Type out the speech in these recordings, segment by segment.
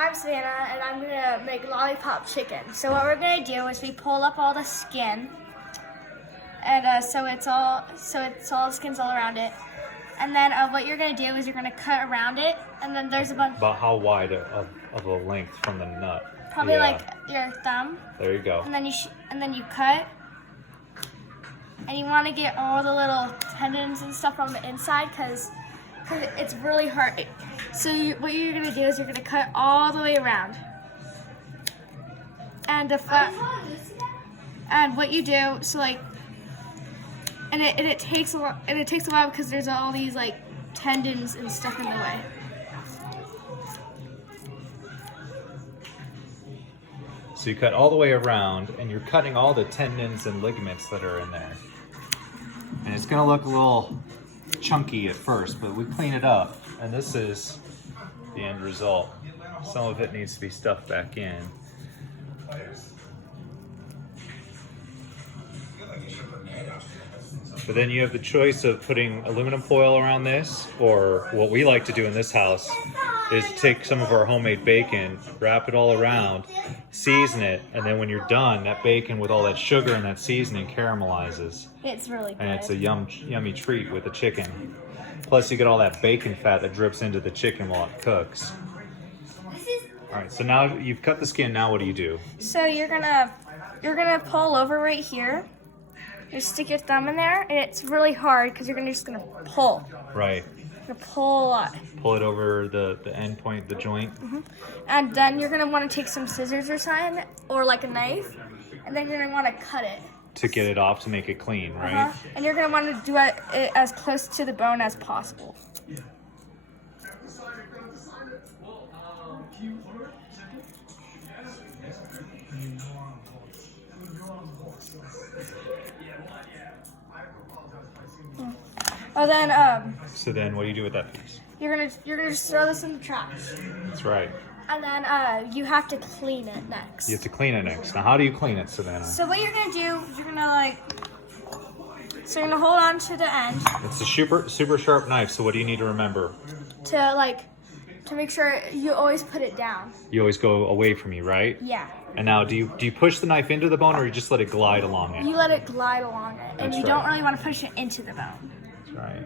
I'm Savannah, and I'm gonna make Lollipop Chicken. So what we're gonna do is we pull up all the skin, and so the skin's all around it. And then what you're gonna do is you're gonna cut around it, and then there's a bunch. About how wide of a length from the nut? Probably like your thumb. There you go. And then you cut, and you want to get all the little tendons and stuff on the inside, because it's really hard. So what you're gonna do is you're gonna cut all the way around, and and what you do, so like, and it takes a while because there's all these like tendons and stuff in the way. So you cut all the way around, and you're cutting all the tendons and ligaments that are in there. And it's gonna look a little chunky at first, but we clean it up, and this is the end result. Some of it needs to be stuffed back in. But then you have the choice of putting aluminum foil around this, or what we like to do in this house is take some of our homemade bacon, wrap it all around, season it, and then when you're done, that bacon with all that sugar and that seasoning caramelizes. It's really good. And it's a yummy treat with the chicken. Plus you get all that bacon fat that drips into the chicken while it cooks. All right, so now you've cut the skin, now what do you do? So you're gonna pull over right here. You stick your thumb in there, and it's really hard because you're just gonna pull. Right. You're gonna pull a lot. Pull it over the end point, the joint. Mm-hmm. And then you're gonna want to take some scissors or something, or like a knife, and then you're gonna want to cut it. To get it off, to make it clean, right? Uh-huh. And you're gonna want to do it as close to the bone as possible. Oh, then So then what do you do with that piece? you're gonna just throw this in the trash. That's right. And then you have to clean it next. You have to clean it next. Now how do you clean it, Savannah? So what you're gonna do is you're gonna you're gonna hold on to the end It's a super sharp knife, so what do you need to remember? to make sure you always put it down. You always go away from you, right? Yeah. And now do you push the knife into the bone, or you just let it glide along it? You let it glide along it, and That's you right. don't really want to push it into the bone. That's right.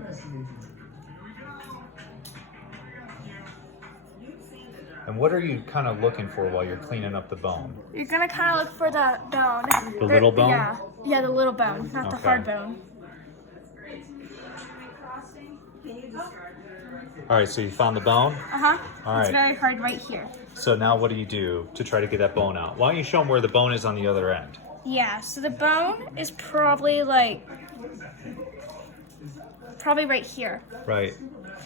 And what are you kind of looking for while you're cleaning up the bone? You're gonna kind of look for the bone. The little bone? Yeah, the little bone, not the Okay. hard bone. All right, so you found the bone? Uh-huh. All It's right. very hard right here. So now what do you do to try to get that bone out? Why don't you show them where the bone is on the other end? Yeah, so the bone is probably right here. Right.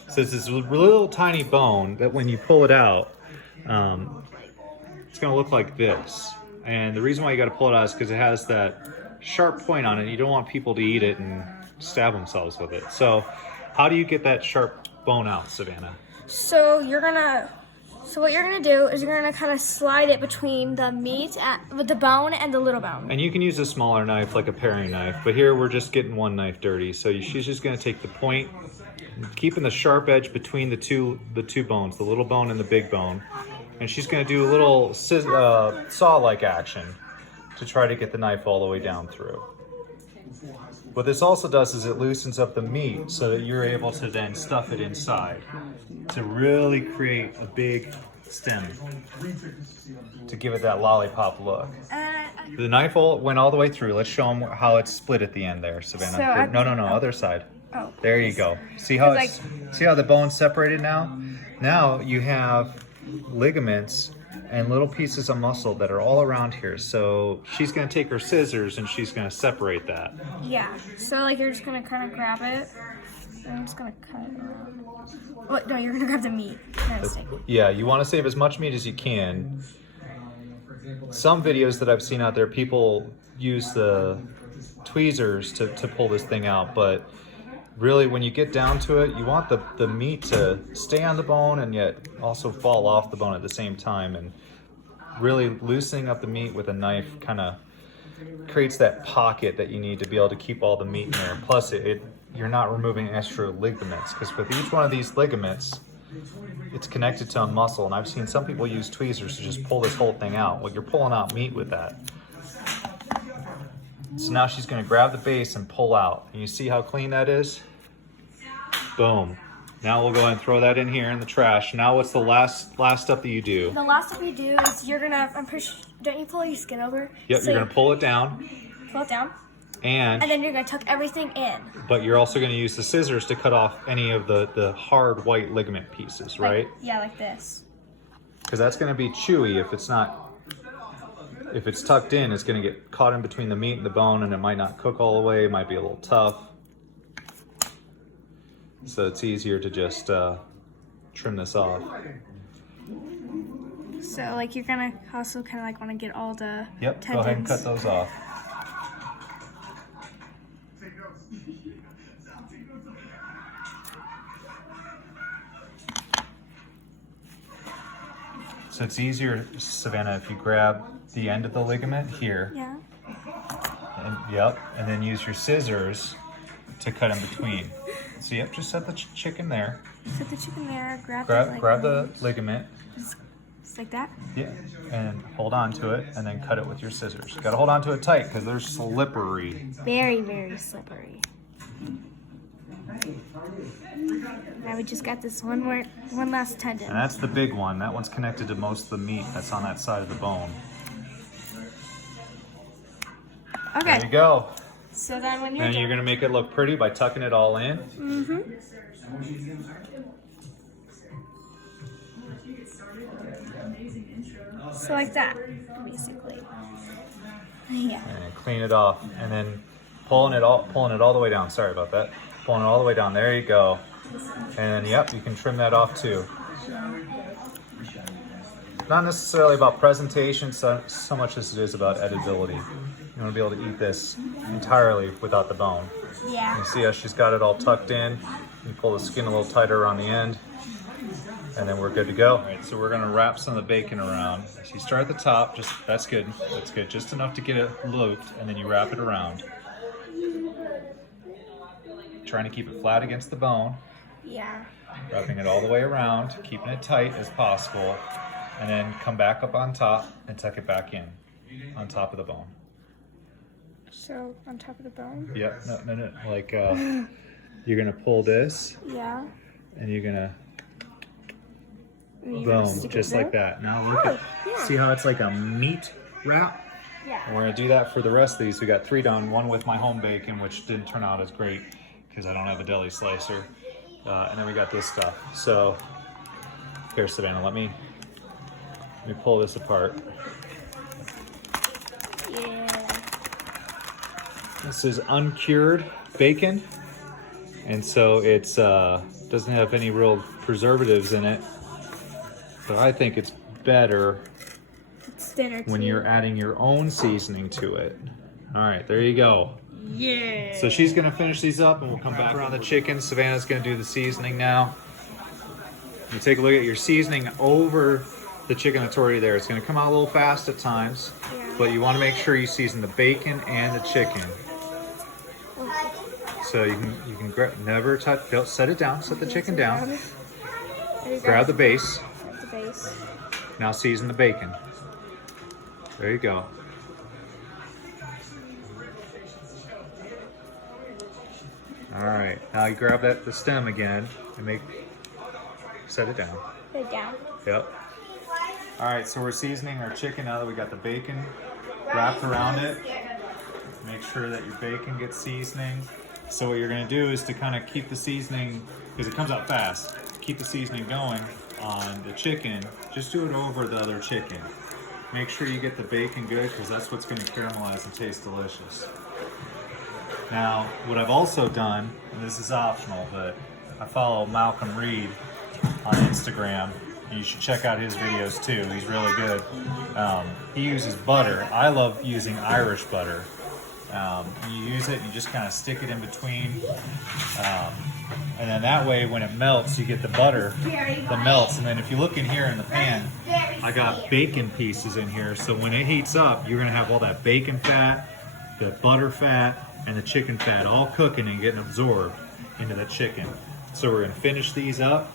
So it's this little tiny bone that when you pull it out, it's going to look like this. And the reason why you got to pull it out is because it has that sharp point on it. You don't want people to eat it and stab themselves with it. So how do you get that sharp bone out, Savannah? So what you're gonna do is you're gonna kind of slide it between the meat with the bone and the little bone. And you can use a smaller knife, like a paring knife, but here we're just getting one knife dirty. So she's just going to take the point, keeping the sharp edge between the two bones, the little bone and the big bone, and she's going to do a little saw-like action to try to get the knife all the way down through. What this also does is it loosens up the meat so that you're able to then stuff it inside to really create a big stem to give it that lollipop look. The knife went all the way through. Let's show them how it's split at the end there, Savannah. No, other side. Oh. There you go. See how see how the bone's separated now? Now you have ligaments and little pieces of muscle that are all around here. So she's going to take her scissors and she's going to separate that. Yeah. So you're just gonna kind of grab it. I'm just gonna cut it around. Oh, no, you're gonna grab the meat. Yeah, you want to save as much meat as you can. Some videos that I've seen out there, people use the tweezers to pull this thing out, but really when you get down to it, you want the meat to stay on the bone and yet also fall off the bone at the same time. And really loosening up the meat with a knife kind of creates that pocket that you need to be able to keep all the meat in there. Plus you're not removing extra ligaments, because with each one of these ligaments, it's connected to a muscle, and I've seen some people use tweezers to just pull this whole thing out. Well, you're pulling out meat with that. So now she's going to grab the base and pull out. And you see how clean that is? Boom. Now we'll go ahead and throw that in here in the trash. Now what's the last step that you do? The last step you do is you're gonna, I'm pretty sure, don't you pull your skin over? Yep, So you're going to pull it down. pull it down. And then you're gonna tuck everything in. but you're also going to use the scissors to cut off any of the hard white ligament pieces, right? Yeah, like this. Because that's going to be chewy if it's not, if it's tucked in, it's going to get caught in between the meat and the bone, and it might not cook all the way. It might be a little tough. So it's easier to just trim this off. So like you're gonna also kind of like want to get all the Yep, tendons. go ahead and cut those off. So it's easier, Savannah, if you grab the end of the ligament here. Yeah. And, yep, and then use your scissors to cut in between. So yep, just set the chicken there. Put the chicken there. Grab the ligament. Just like that. Yeah, and hold on to it, and then cut it with your scissors. You gotta hold on to it tight because they're slippery. Very, very slippery. Now we just got this one last tendon. And that's the big one. That one's connected to most of the meat that's on that side of the bone. Okay. There you go. So then when you're And done, you're gonna make it look pretty by tucking it all in. mm-hmm. So like that, basically. Yeah. And clean it off, and then pulling it all the way down. Sorry about that. Pulling it all the way down. There you go. And yep, you can trim that off too. Not necessarily about presentation so much as it is about edibility. You want to be able to eat this entirely without the bone. Yeah. You see how she's got it all tucked in. You pull the skin a little tighter around the end, and then we're good to go. All right, so we're gonna wrap some of the bacon around. So you start at the top, that's good, just enough to get it looped, and then you wrap it around. Trying to keep it flat against the bone. Yeah. Wrapping it all the way around, keeping it tight as possible, and then come back up on top and tuck it back in, on top of the bone. So on top of the bone? Yep, no, like you're gonna pull this, Yeah. and you're gonna And you're gonna boom, stick it just there? like that. Now look at, yeah. see how it's like a meat wrap? Yeah. And we're gonna do that for the rest of these. We got 3 done, one with my home bacon, which didn't turn out as great because I don't have a deli slicer. And then we got this stuff. So here, Savannah, let me pull this apart. Yeah. This is uncured bacon, and so it's doesn't have any real preservatives in it. But I think it's better It's thinner when too. you're adding your own seasoning to it. All right, there you go. Yeah. So she's gonna finish these up, and we'll come back around the chicken. Savannah's gonna do the seasoning now. You take a look at your seasoning over the chicken that's already there. It's gonna come out a little fast at times, but you wanna make sure you season the bacon and the chicken. So you can never touch, don't set it down, set the chicken down. Grab the base, the base. now season the bacon. There you go. All right, now you grab the stem again and set it down. Put it down. Yep. All right, so we're seasoning our chicken now that we got the bacon wrapped around it. Make sure that your bacon gets seasoning. So what you're gonna do is to kind of keep the seasoning, because it comes out fast, keep the seasoning going on the chicken, just do it over the other chicken. Make sure you get the bacon good, because that's what's gonna caramelize and taste delicious. Now, what I've also done, and this is optional, but I follow Malcolm Reed on Instagram. You should check out his videos too. He's really good. He uses butter. I love using Irish butter. You use it, you just kind of stick it in between. And then that way when it melts, you get the butter that melts. And then if you look in here in the pan, I got bacon pieces in here. So when it heats up, you're gonna have all that bacon fat, the butter fat, and the chicken fat all cooking and getting absorbed into the chicken. So we're gonna finish these up,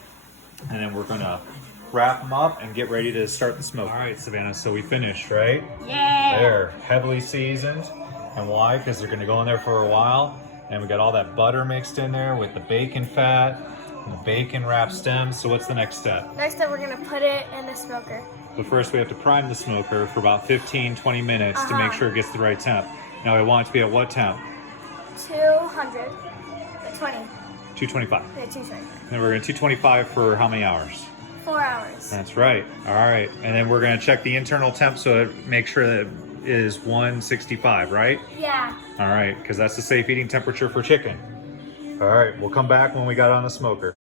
And then we're gonna wrap them up and get ready to start the smoke. All right, Savannah, so we finished, right? Yeah. They're heavily seasoned. And why? Because they're gonna go in there for a while. And we got all that butter mixed in there with the bacon fat and the bacon wrap stems. So what's the next step? Next up, we're gonna put it in the smoker. But first we have to prime the smoker for about 15-20 minutes to make sure it gets the right temp. Now we want it to be at what temp? 220. 225. Yeah, 220. And we're going to 225 for how many hours? 4 hours. That's right. All right. And then we're going to check the internal temp so it make sure that it is 165, right? Yeah. All right, because that's the safe eating temperature for chicken. All right, we'll come back when we got on the smoker.